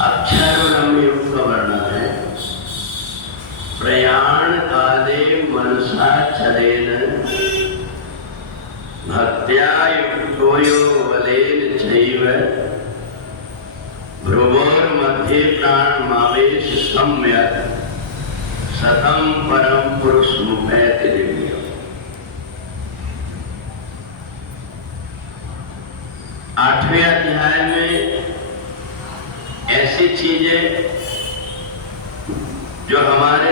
अक्षर ब्रह्म योग का वर्णन है। प्रयाण काले मनसा चलेन भक्त्या युक्तो योग बलेन चैव भ्रुवोर मध्ये प्राण मावेश सम्यक सतम परम पुरुष मुपैति दिव्य। आठवें अध्याय में ऐसी चीजें जो हमारे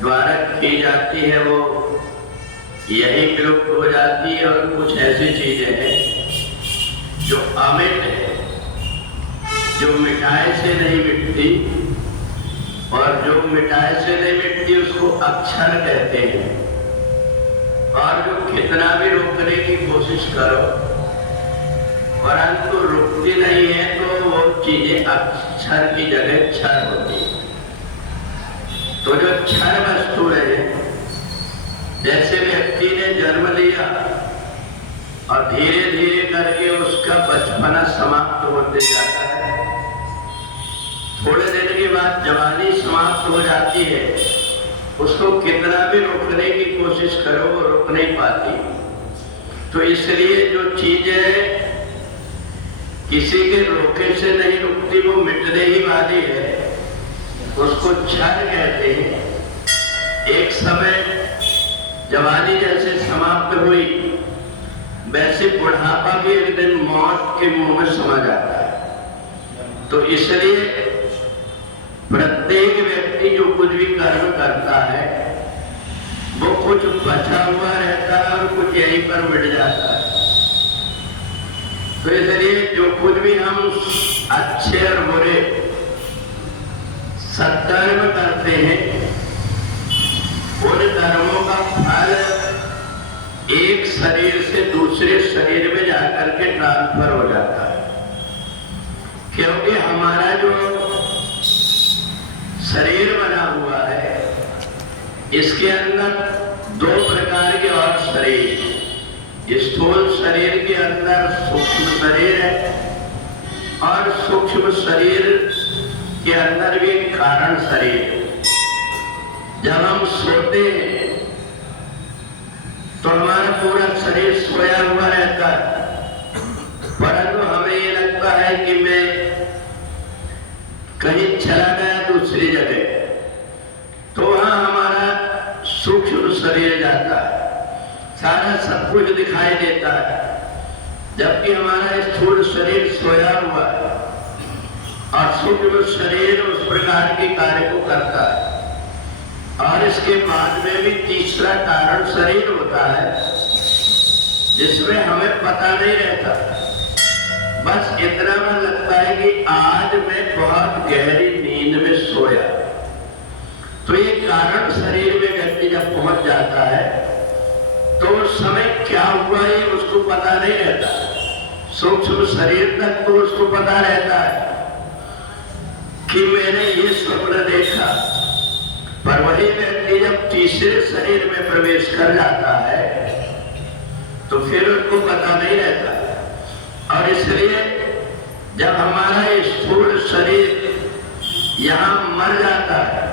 द्वारा की जाती है वो यही विलुप्त हो जाती है, और कुछ ऐसी चीजें हैं जो अमिट है, जो मिटाए से नहीं मिटती, और जो मिटाए से नहीं मिटती उसको अक्षर कहते हैं। और जो कितना भी रोकने की कोशिश करो परंतु रुकती नहीं है, तो वो चीजें अक्षर की जगह क्षर होती है। तो जो क्षर वस्तु है, जैसे व्यक्ति ने जन्म लिया और धीरे धीरे करके उसका बचपना समाप्त होते जाता है, थोड़े दिन के बाद जवानी समाप्त हो जाती है, उसको कितना भी रोकने की कोशिश करो वो रुक नहीं पाती। तो इसलिए जो चीजें किसी के रोके से नहीं रुकती वो मिटने ही वाली है, उसको क्षर कहते हैं। एक समय जवानी जैसे समाप्त हुई, वैसे बुढ़ापा भी एक दिन मौत के मुंह में समा जाता है। तो इसलिए प्रत्येक व्यक्ति जो कुछ भी कर्म करता है वो कुछ बचा हुआ रहता है और कुछ यहीं पर मिट जाता है। तो इसलिए जो कुछ भी हम अच्छे और बुरे सत्कर्म करते हैं, उन कर्मों का फल एक शरीर से दूसरे शरीर में जाकर के ट्रांसफर हो जाता है। क्योंकि हमारा जो शरीर बना हुआ है, इसके अंदर दो प्रकार के और शरीर, स्थूल शरीर के अंदर सूक्ष्म शरीर है और सूक्ष्म शरीर के अंदर भी कारण शरीर। जब हम सोते हैं तो हमारा पूरा शरीर सोया हुआ रहता है, परंतु हमें ये लगता है कि मैं कहीं चला गया दूसरी जगह, तो वहां हमारा सूक्ष्म शरीर जाता है, सारा सब कुछ दिखाई देता है, जबकि हमारा स्थूल शरीर सोया हुआ है और सूक्ष्म शरीर उस प्रकार के कार्य को करता है। और इसके बाद में भी तीसरा कारण शरीर होता है, जिसमें हमें पता नहीं रहता, बस इतना मन लगता है कि आज मैं बहुत गहरी नींद में सोया। तो ये कारण शरीर में व्यक्ति जब पहुंच जाता है तो उस समय क्या हुआ ये उसको पता नहीं रहता। सूक्ष्म शरीर तक तो उसको पता रहता है कि मैंने ये स्वप्न देखा, पर वही व्यक्ति जब तीसरे शरीर में प्रवेश कर जाता है तो फिर उसको पता नहीं रहता। और इसलिए जब हमारा स्थूल शरीर यहाँ मर जाता है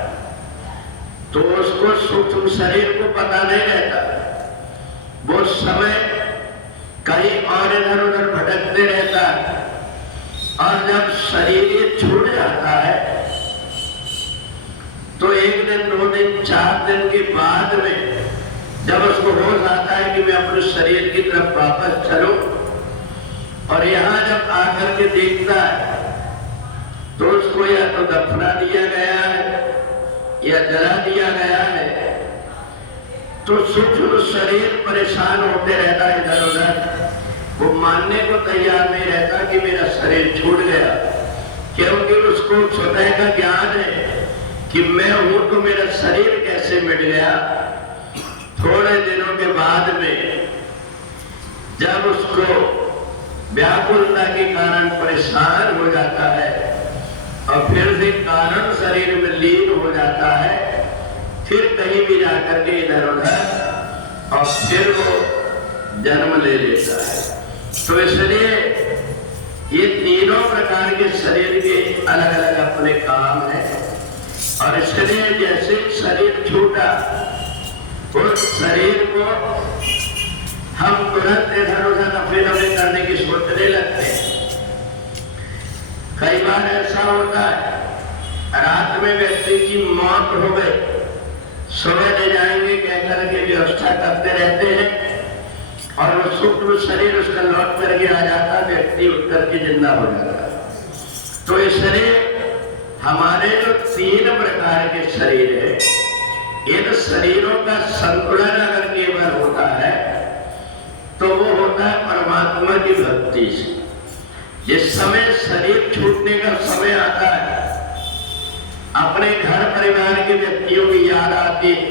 तो उसको सूक्ष्म शरीर को पता नहीं रहता, वो समय कहीं और इधर उधर भटकते रहता है। और जब शरीर ये छूट जाता है तो एक दिन, 2 दिन, 4 दिन के बाद में जब उसको होश आता है कि मैं अपने शरीर की तरफ वापस चलूं, और यहाँ जब आकर के देखता है तो उसको या तो दफना दिया गया है या जला दिया गया है, तो सूक्ष्म शरीर परेशान होते रहता है इधर उधर, वो मानने को तैयार नहीं रहता कि मेरा शरीर छूट गया, क्योंकि उसको स्वतः का ज्ञान है कि मैं हूं तो मेरा शरीर कैसे मिट गया। थोड़े दिनों के बाद में जब उसको व्याकुलता के कारण परेशान हो जाता है और फिर से कारण शरीर में लीन हो जाता है, फिर कहीं भी जाकर के इधर उधर, और फिर वो जन्म ले लेता है। तो इसलिए ये तीनों प्रकार के शरीर के अलग अलग इसलिए जैसे शरीर छूटा, उस शरीर को हम तुरंत इधर उधर नफे नफे करने की सोचने लगते हैं। कई बार ऐसा होता है, रात में व्यक्ति की मौत हो गई, सुबह ले जाएंगे कहकर के व्यवस्था करते रहते हैं, और वो सूक्ष्म शरीर उसका लौट करके आ जाता, व्यक्ति उठ करके जिंदा हो जाता। तो इसलिए हमारे जो 3 प्रकार के शरीर है, इन शरीरों का संतुलन अगर केवल होता है तो वो होता है परमात्मा की भक्ति से। जिस समय शरीर छूटने का समय आता है, अपने घर परिवार के व्यक्तियों की याद आती है,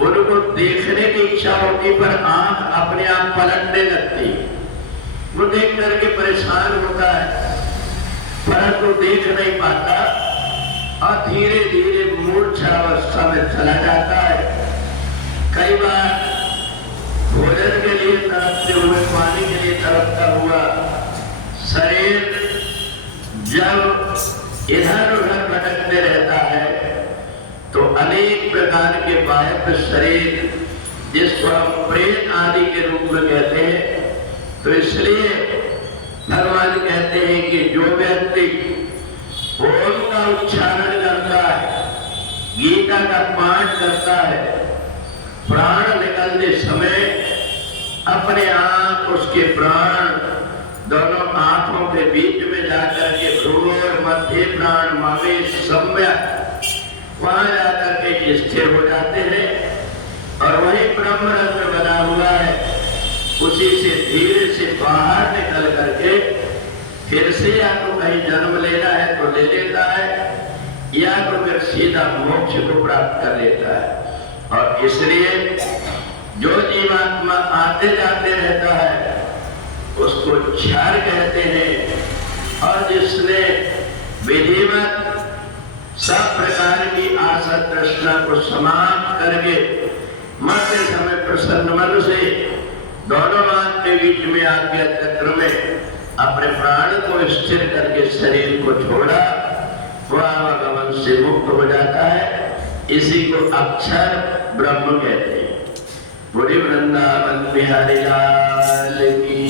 उनको देखने की इच्छा होती, पर आंख अपने आप पलटने लगती, वो देख करके परेशान होता है, परंतु देख नहीं पाता और धीरे धीरे मूर्छावस्था में चला जाता है। कई बार भोजन के लिए तड़पते हुए, पानी के लिए तड़पता हुआ शरीर जब इधर उधर भटकते रहता है, तो अनेक प्रकार के बाह्य शरीर, जिसको हम प्रेत आदि के रूप में कहते हैं, तो इसलिए भगवान कहते हैं कि जो व्यक्ति ओम का उच्चारण करता है, गीता का पाठ करता है, प्राण निकलने समय अपने आप उसके प्राण दोनों आंखों के बीच में जाकर के भ्रूर मध्य प्राण मावेश सम्यक वहां जाकर के स्थिर हो जाते हैं, और वही ब्रह्म रंध्र बना हुआ है, उसी से धीरे से बाहर निकल करके फिर से या तो कहीं जन्म लेना है तो ले लेता है, या तो फिर सीधा मोक्ष को प्राप्त कर लेता है। और इसलिए जो जीवात्मा आते जाते रहता है उसको क्षार कहते हैं, और जिसने विधिवत सब प्रकार की आशा तृष्णा को समाप्त करके मरते समय प्रसन्न मन से दोनों हाथ के बीच में आज्ञा चक्र में अपने प्राण को स्थिर करके शरीर को छोड़ा, वह आवागमन से मुक्त हो जाता है। इसी को अक्षर ब्रह्म कहते हैं। बोले वृंदावन बिहारी लाल की।